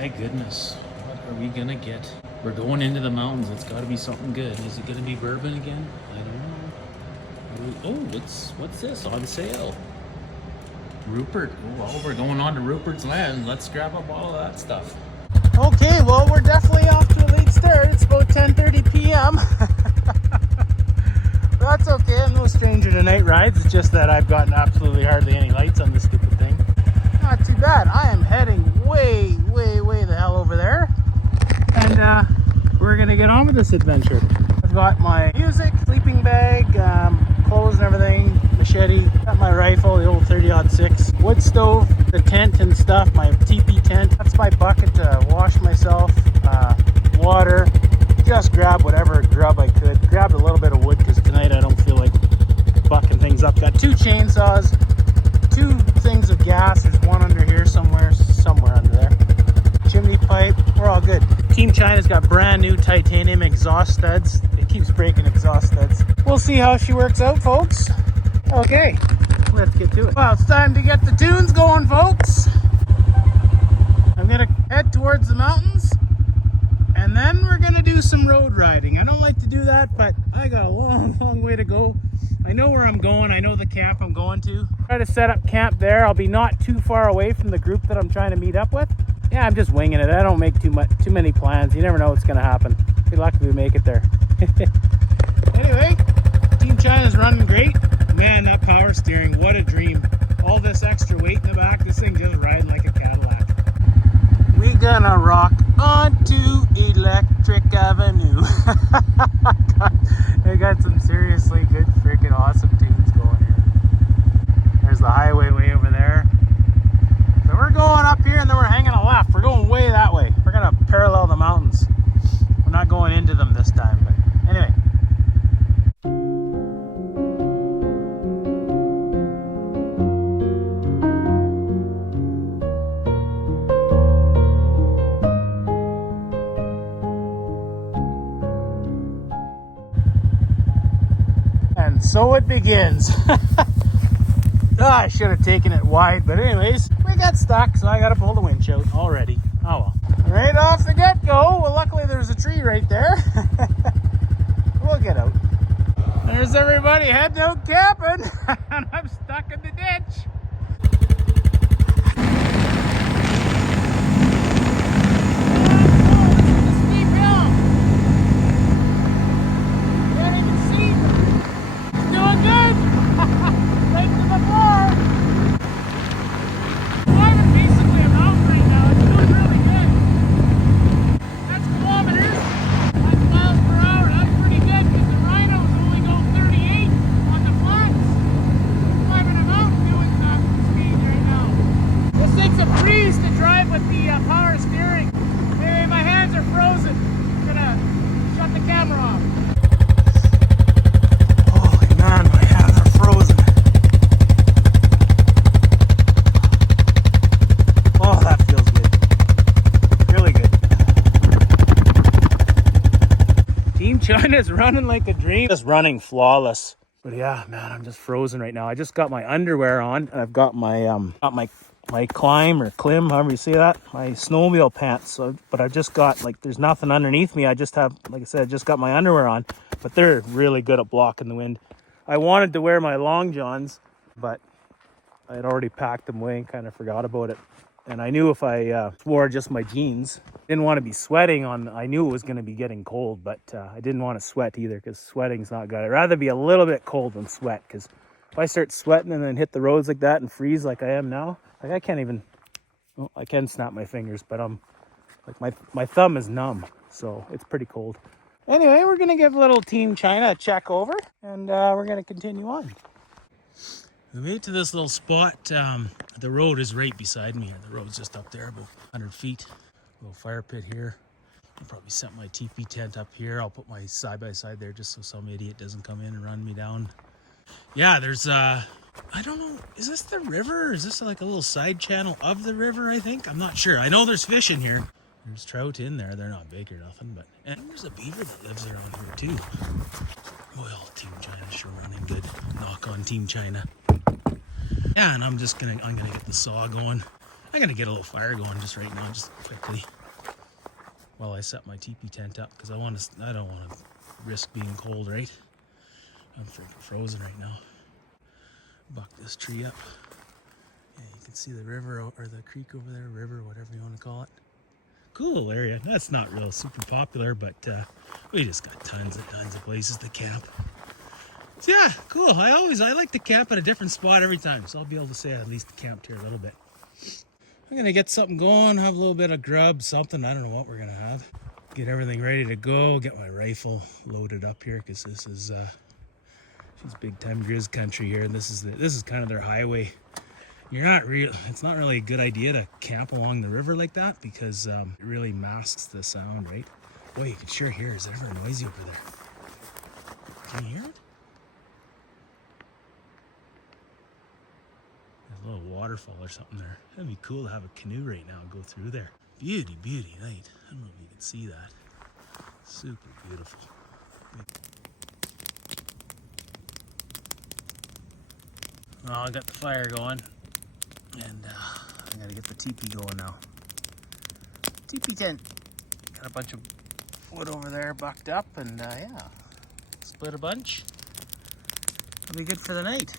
my goodness. What are we gonna get? We're going into the mountains. It's gotta be something good. Is it gonna be bourbon again? I don't know. Oh, what's this on sale? Rupert. Oh, well, we're going on to Rupert's Land. Let's grab a bottle of that stuff. Okay, well, we're definitely off to a late start. It's about 10:30 p.m. That's okay. I'm no stranger to night rides. It's just that I've gotten absolutely hardly any lights on this stupid thing. Not too bad. I am heading way the hell over there. And we're going to get on with this adventure. I've got my music, sleeping bag, clothes and everything, machete, got my rifle, the old 30-06, wood stove, the tent and stuff, my teepee tent. That's my bucket to wash myself, water. Just grab whatever grub I could. Grabbed a little bit of wood because tonight I don't feel like bucking things up. Got 2 chainsaws, 2 things of gas. There's one under here somewhere under there. Chimney pipe. We're all good. Team China's got brand new titanium exhaust studs. It keeps breaking exhaust studs. We'll see how she works out, folks. Okay, let's get to it. Well, it's time to get the tunes going, folks. I'm gonna head towards the mountains. And then we're gonna do some road riding. I don't like to do that, but I got a long way to go. I know where I'm going. I know the camp I'm going to. Try to set up camp there. I'll be not too far away from the group that I'm trying to meet up with. Yeah, I'm just winging it. I don't make too many plans. You never know what's gonna happen. Be lucky we make it there. Anyway, Team China's running great. Man, that power steering, what a dream. All this extra weight in the back, this thing just riding like a Cadillac. We gonna rock onto Electric Avenue. They got some seriously good freaking awesome tunes going here. There's the highway way over there. So we're going up here and then we're hanging a left. We're going way that way. We're gonna parallel the mountains. We're not going into them this time, but anyway. So it begins. I should have taken it wide, but anyways, we got stuck, so I got to pull the winch out already. Oh well. Right off the get-go, well, luckily there's a tree right there. We'll get out. There's everybody heading out camping, and I'm stuck in the ditch. China's running like a dream. Just running flawless. But yeah, man, I'm just frozen right now. I just got my underwear on and I've got my climb or clim, however you say that, my snowmobile pants. So, but I've just got, like, there's nothing underneath me. I just have, like I said, I just got my underwear on, but they're really good at blocking the wind. I wanted to wear my long johns, but I had already packed them away and kind of forgot about it. And I knew if I wore just my jeans, didn't want to be sweating on, I knew it was going to be getting cold, but I didn't want to sweat either because sweating's not good. I'd rather be a little bit cold than sweat, because if I start sweating and then hit the roads like that and freeze like I am now, like I can't even, well, I can snap my fingers, but I'm like my thumb is numb, so it's pretty cold. Anyway, we're going to give little Team China a check over, and we're going to continue on. We made it to this little spot. The road is right beside me here. The road's just up there, about 100 feet. A little fire pit here. I'll probably set my teepee tent up here. I'll put my side-by-side there just so some idiot doesn't come in and run me down. Yeah, there's, I don't know, is this the river? Or is this like a little side channel of the river, I think? I'm not sure. I know there's fish in here. There's trout in there. They're not big or nothing, but... And there's a beaver that lives around here, too. Well, Team China's sure running good. Knock on Team China. Yeah, and I'm gonna get the saw going. I'm gonna get a little fire going just right now, just quickly, while I set my teepee tent up, because I don't want to risk being cold, right? I'm freaking frozen right now. Buck this tree up. Yeah, you can see the river or the creek over there, river, whatever you want to call it. Cool little area. That's not real super popular, but we just got tons of places to camp. So yeah, cool. I like to camp at a different spot every time, so I'll be able to say I at least camped here a little bit. I'm gonna get something going, have a little bit of grub, something. I don't know what we're gonna have. Get everything ready to go. Get my rifle loaded up here, because this is she's big time grizz country here, and this is kind of their highway. It's not really a good idea to camp along the river like that, because it really masks the sound, right? Boy, you can sure hear. Is it ever noisy over there? Can you hear it? There's a little waterfall or something there. That'd be cool to have a canoe right now and go through there. Beauty night. I don't know if you can see that. Super beautiful. Well, I got the fire going, and I gotta get the teepee going now. Teepee tent. Got a bunch of wood over there bucked up, and yeah, split a bunch. It'll be good for the night.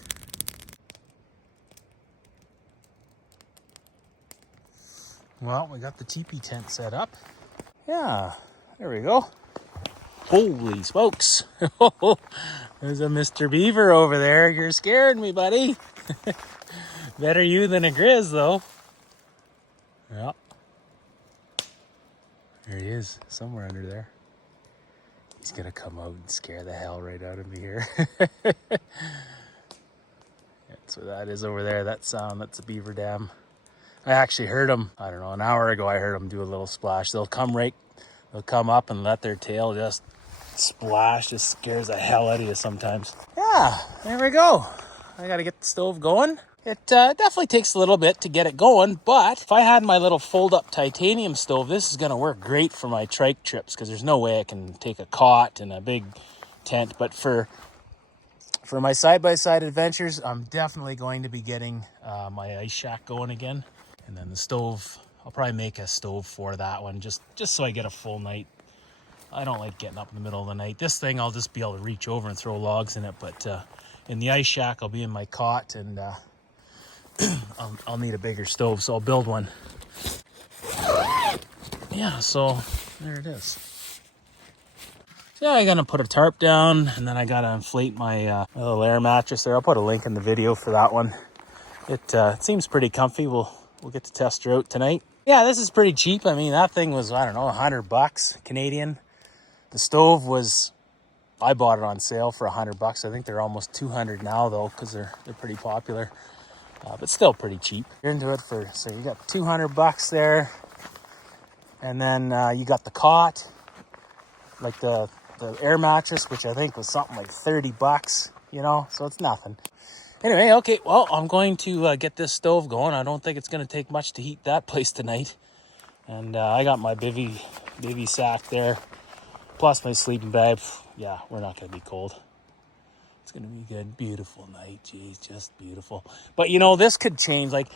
Well, we got the teepee tent set up. Yeah, there we go. Holy smokes. There's a Mr. Beaver over there. You're scaring me, buddy. Better you than a grizz, though. Yeah. There he is, somewhere under there. He's gonna come out and scare the hell right out of me here. That's what that is over there, that sound. That's a beaver dam. I actually heard them, I don't know, an hour ago I heard them do a little splash. They'll come up and let their tail just splash. Just scares the hell out of you sometimes. Yeah, there we go. I gotta get the stove going. It definitely takes a little bit to get it going, but if I had my little fold-up titanium stove, this is gonna work great for my trike trips, because there's no way I can take a cot and a big tent. But for my side-by-side adventures, I'm definitely going to be getting my ice shack going again. And then the stove, I'll probably make a stove for that one, just so I get a full night. I don't like getting up in the middle of the night. This thing, I'll just be able to reach over and throw logs in it, but in the ice shack, I'll be in my cot, and I'll need a bigger stove, so I'll build one. Yeah, so there it is. So yeah, I'm gonna put a tarp down, and then I gotta inflate my little air mattress there. I'll put a link in the video for that one. It seems pretty comfy. We'll get to test her out tonight. Yeah, this is pretty cheap. I mean, that thing was, I don't know, $100 Canadian. The stove was, I bought it on sale for $100. I think they're almost 200 now though, because they're pretty popular. But still pretty cheap. You're into it for, so you got $200 there, and then you got the cot, like the air mattress, which I think was something like $30, you know, so it's nothing. Anyway, okay, well, I'm going to get this stove going. I don't think it's going to take much to heat that place tonight. And I got my bivy sack there, plus my sleeping bag. Yeah, we're not going to be cold. It's going to be good. Beautiful night. Jeez, just beautiful. But, you know, this could change. Like,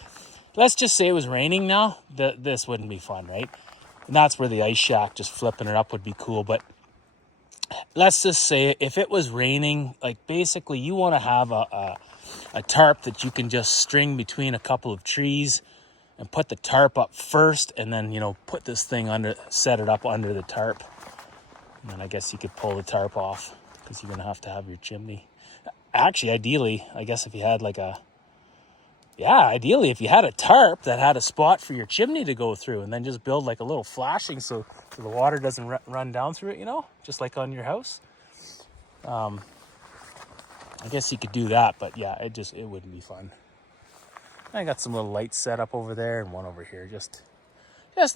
let's just say it was raining now. This wouldn't be fun, right? And that's where the ice shack, just flipping it up, would be cool. But let's just say if it was raining, like, basically you want to have a tarp that you can just string between a couple of trees and put the tarp up first, and then, you know, put this thing set it up under the tarp. And then I guess you could pull the tarp off, because you're going to have your chimney. Actually, ideally, I guess if you had ideally if you had a tarp that had a spot for your chimney to go through, and then just build like a little flashing so the water doesn't run down through it, you know, just like on your house. I guess you could do that, but yeah, it wouldn't be fun. I got some little lights set up over there and one over here, just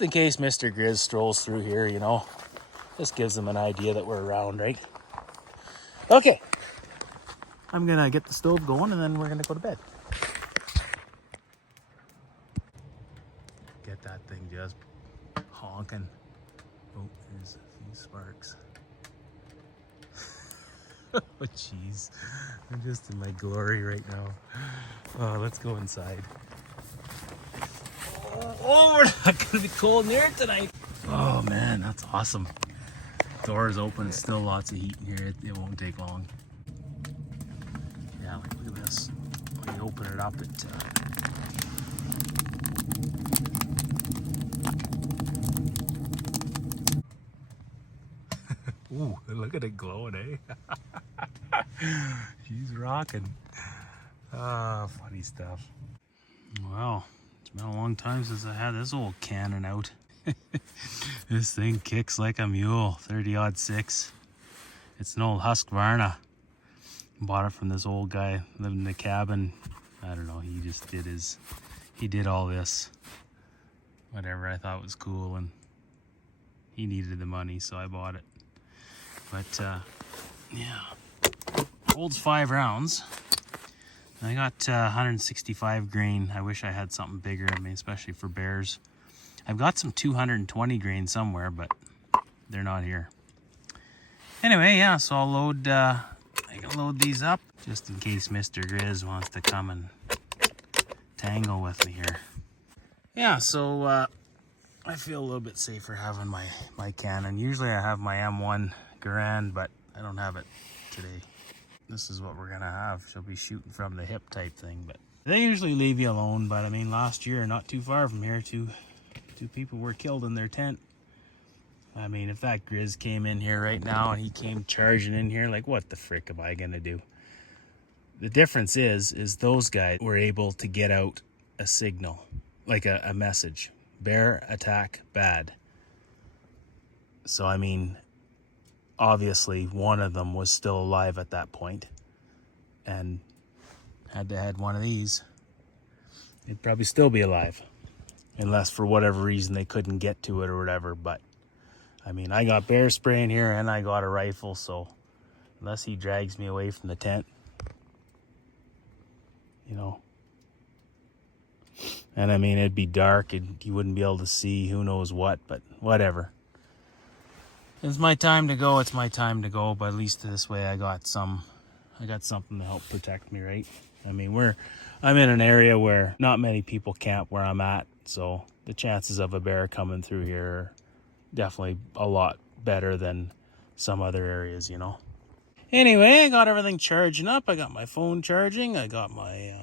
in case Mr. Grizz strolls through here, you know. Just gives them an idea that we're around, right? Okay. I'm gonna get the stove going, and then we're gonna go to bed. Get that thing just honking. Oh, there's a few sparks. Oh, jeez. I'm just in my glory right now. Oh, let's go inside. Oh, we're not gonna be cold in here tonight. Oh man, that's awesome. Door is open, still lots of heat in here. It won't take long. Yeah, like, look at this. When you open it up, ooh, look at it glowing, eh? She's rocking. Ah, funny stuff. Well, it's been a long time since I had this old cannon out. This thing kicks like a mule, 30-06. It's an old Husqvarna. Bought it from this old guy, lived in a cabin. I don't know, he did all this. Whatever I thought was cool, and he needed the money, so I bought it. But, yeah. Holds 5 rounds. I got 165 grain. I wish I had something bigger, I mean, especially for bears. I've got some 220 grain somewhere, but they're not here. Anyway, yeah, so I'll load, I can load these up just in case Mr. Grizz wants to come and tangle with me here. Yeah, so I feel a little bit safer having my cannon. Usually I have my M1 Garand, but I don't have it today. This is what we're gonna have. She'll be shooting from the hip type thing, but they usually leave you alone. But I mean, last year, not too far from here, two people were killed in their tent. I mean, if that Grizz came in here right now and he came charging in here, like, what the frick am I gonna do? The difference is those guys were able to get out a signal, like a message. Bear attack bad. So I mean, obviously one of them was still alive at that point, and had they had one of these, it'd probably still be alive, unless for whatever reason they couldn't get to it or whatever. But I mean, I got bear spray in here and I got a rifle, so unless he drags me away from the tent, you know. And I mean, it'd be dark and you wouldn't be able to see who knows what, but whatever. It's my time to go, it's my time to go, but at least this way I got something to help protect me, right? I mean, I'm in an area where not many people camp where I'm at, so the chances of a bear coming through here are definitely a lot better than some other areas, you know. Anyway, I got everything charging up. I got my phone charging, I got my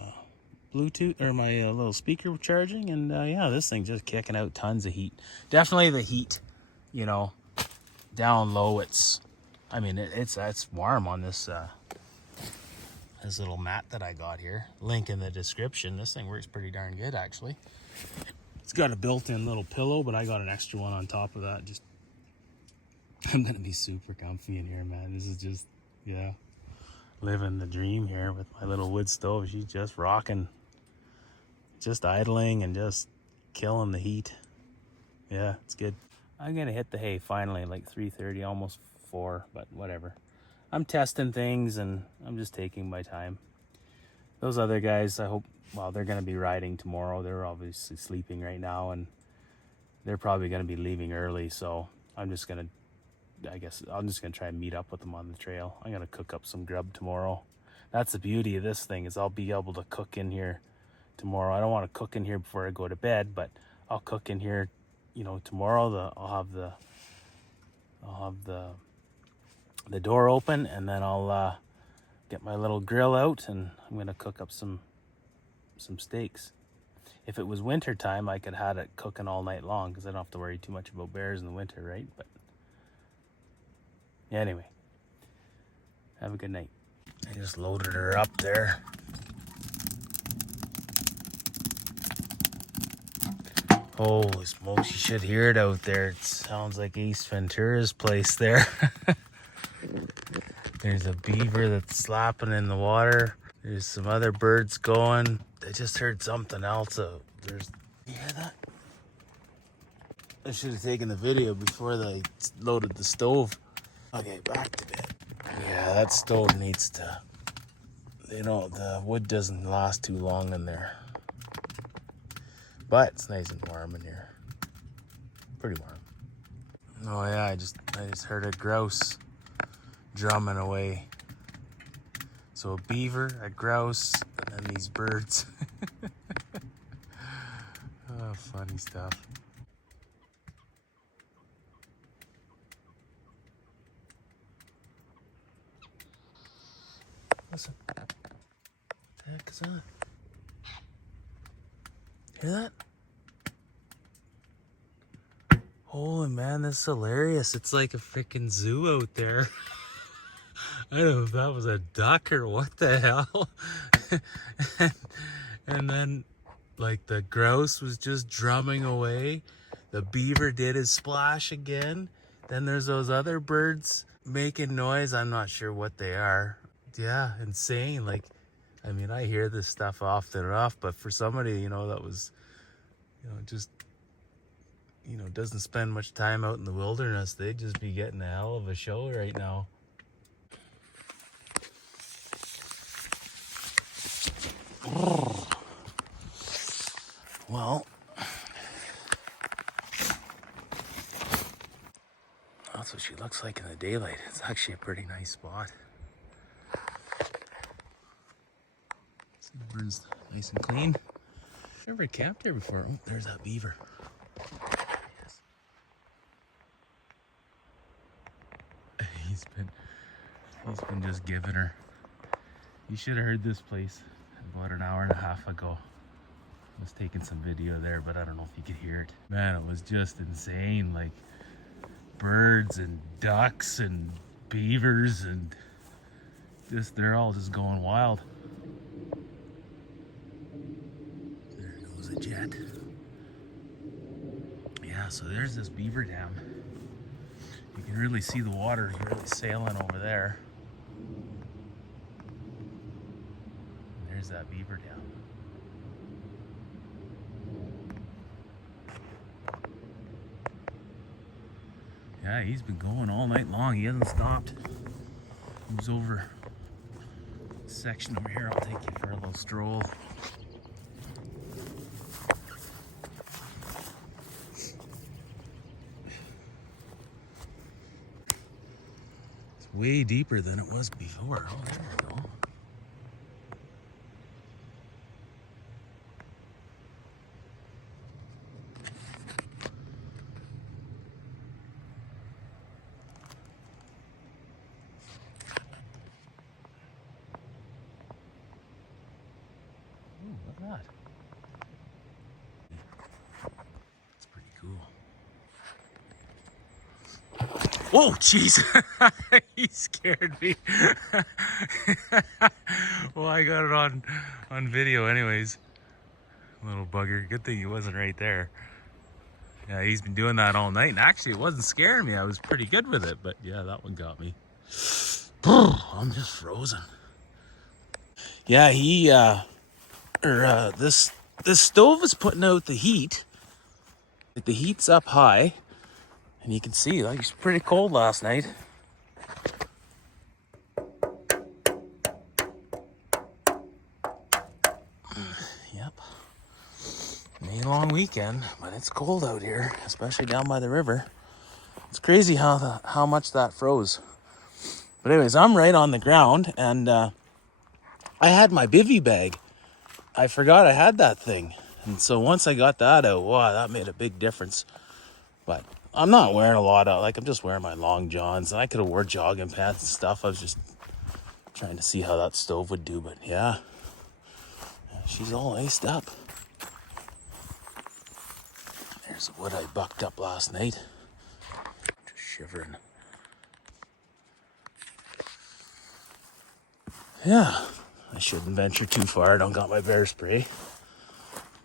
Bluetooth, or my little speaker charging, and yeah, this thing's just kicking out tons of heat. Definitely the heat, you know. Down low, it's warm on this this little mat that I got here. Link in the description. This thing works pretty darn good, actually. It's got a built-in little pillow, but I got an extra one on top of that. Just, I'm gonna be super comfy in here, man. This is just, yeah, living the dream here with my little wood stove. She's just rocking, just idling and just killing the heat. Yeah, it's good. I'm gonna hit the hay finally, like 3:30, almost 4, but whatever. I'm testing things and I'm just taking my time. Those other guys, I hope, well, they're gonna be riding tomorrow. They're obviously sleeping right now, and they're probably gonna be leaving early, so I'm just gonna try and meet up with them on the trail. I'm gonna cook up some grub tomorrow. That's the beauty of this thing, is I'll be able to cook in here tomorrow. I don't want to cook in here before I go to bed, but I'll cook in here, you know, tomorrow. I'll have the door open, and then I'll get my little grill out, and I'm gonna cook up some steaks. If it was winter time, I could have it cooking all night long, because I don't have to worry too much about bears in the winter, right? But yeah, anyway, have a good night. I just loaded her up there. Holy smokes, you should hear it out there. It sounds like Ace Ventura's place there. There's a beaver that's slapping in the water. There's some other birds going. I just heard something else. You hear that? I should have taken the video before they loaded the stove. Okay, back to bed. Yeah, that stove needs to, you know, the wood doesn't last too long in there. But it's nice and warm in here. Pretty warm. Oh yeah, I just heard a grouse drumming away. So a beaver, a grouse, and then these birds. Oh, funny. crazy stuff. Listen. What the heck is that? Hear that? Holy man, this is hilarious. It's like a freaking zoo out there. I don't know if that was a duck or what the hell. and then, like, the grouse was just drumming away. The beaver did his splash again. Then there's those other birds making noise. I'm not sure what they are. Yeah, insane. Like, I mean, I hear this stuff often enough, but for somebody, you know, that was, you know, just, you know, doesn't spend much time out in the wilderness, they'd just be getting a hell of a show right now. Well, that's what she looks like in the daylight. It's actually a pretty nice spot. See, the bird's nice and clean. Never camped there before. Oh, there's that beaver. Yes. He's been just giving her. You should have heard this place about an hour and a half ago. I was taking some video there, but I don't know if you could hear it. Man, it was just insane. Like, birds and ducks and beavers and just, they're all just going wild. There goes a jet. Yeah, so there's this beaver dam. You can really see the water is really sailing over there. And there's that beaver dam. Yeah, he's been going all night long. He hasn't stopped. He was over this section over here. I'll take you for a little stroll. It's way deeper than it was before. Oh, there we go. Look at that. It's pretty cool. Whoa, jeez. He scared me. Well, I got it on video anyways. Little bugger. Good thing he wasn't right there. Yeah, he's been doing that all night. And actually, it wasn't scaring me. I was pretty good with it. But yeah, that one got me. I'm just frozen. Yeah, this stove is putting out the heat. The heat's up high, and you can see, like, it's pretty cold last night. Yep. May long weekend, but it's cold out here, especially down by the river. It's crazy how much that froze. But anyways, I'm right on the ground, and I had my bivy bag. I forgot I had that thing. And so once I got that out, wow, that made a big difference. But I'm not wearing a lot of, like, I'm just wearing my long johns. And I could have wore jogging pants and stuff. I was just trying to see how that stove would do. But yeah, she's all iced up. There's the wood I bucked up last night. Just shivering. Yeah, I shouldn't venture too far. I don't got my bear spray.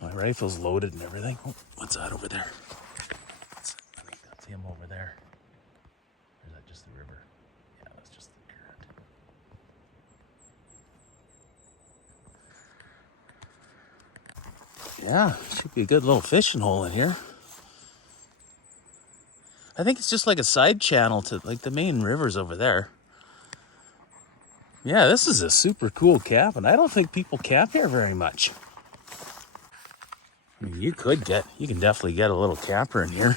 My rifle's loaded and everything. Oh, what's that over there? I think that's him over there. Or is that just the river? Yeah, that's just the current. Yeah, should be a good little fishing hole in here. I think it's just like a side channel to, like, the main river's over there. Yeah, this is a super cool camp, and I don't think people camp here very much. I mean, you can definitely get a little camper in here.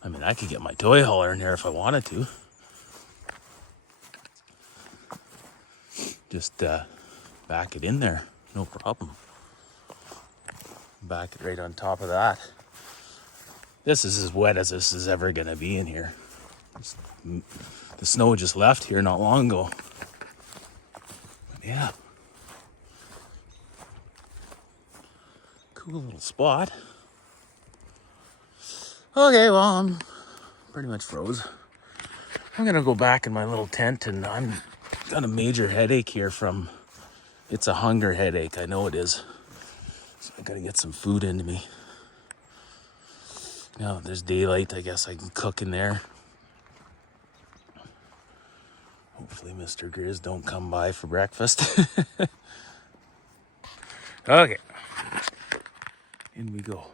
I mean, I could get my toy hauler in here if I wanted to. Just back it in there, no problem. Back it right on top of that. This is as wet as this is ever gonna be in here. The snow just left here not long ago. But yeah. Cool little spot. Okay, well, I'm pretty much froze. I'm gonna go back in my little tent, and I'm got a major headache here from, it's a hunger headache, I know it is. So I gotta get some food into me. Now there's daylight, I guess I can cook in there. Hopefully Mr. Grizz don't come by for breakfast. Okay, in we go.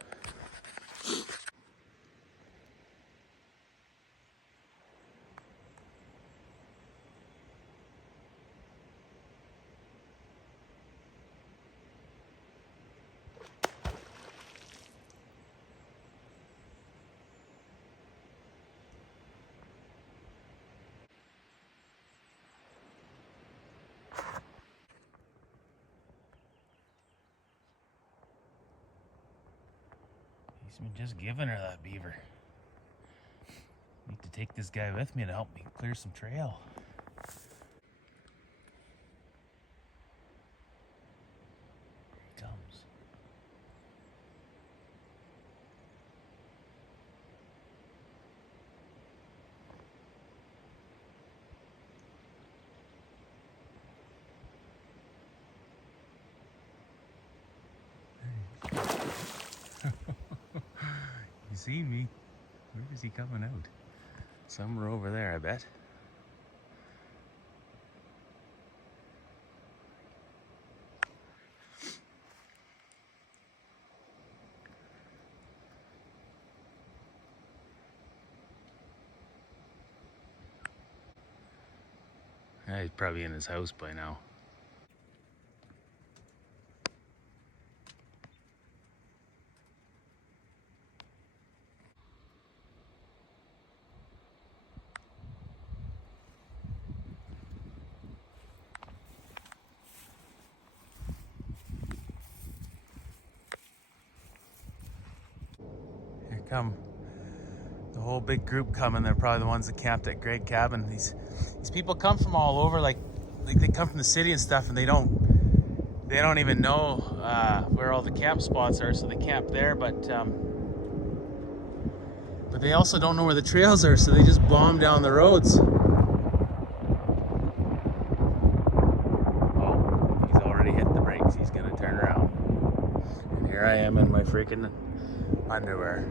He's been just giving her that beaver. Need to take this guy with me to help me clear some trail. Here he comes. You see me? Where is he coming out? Somewhere over there, I bet. Yeah, he's probably in his house by now. Here come the whole big group coming. They're probably the ones that camped at Greg Cabin. These people come from all over, like they come from the city and stuff, and they don't even know where all the camp spots are, so they camp there. But they also don't know where the trails are, so they just bomb down the roads. Oh, he's already hit the brakes. He's gonna turn around. And here I am in my freaking underwear.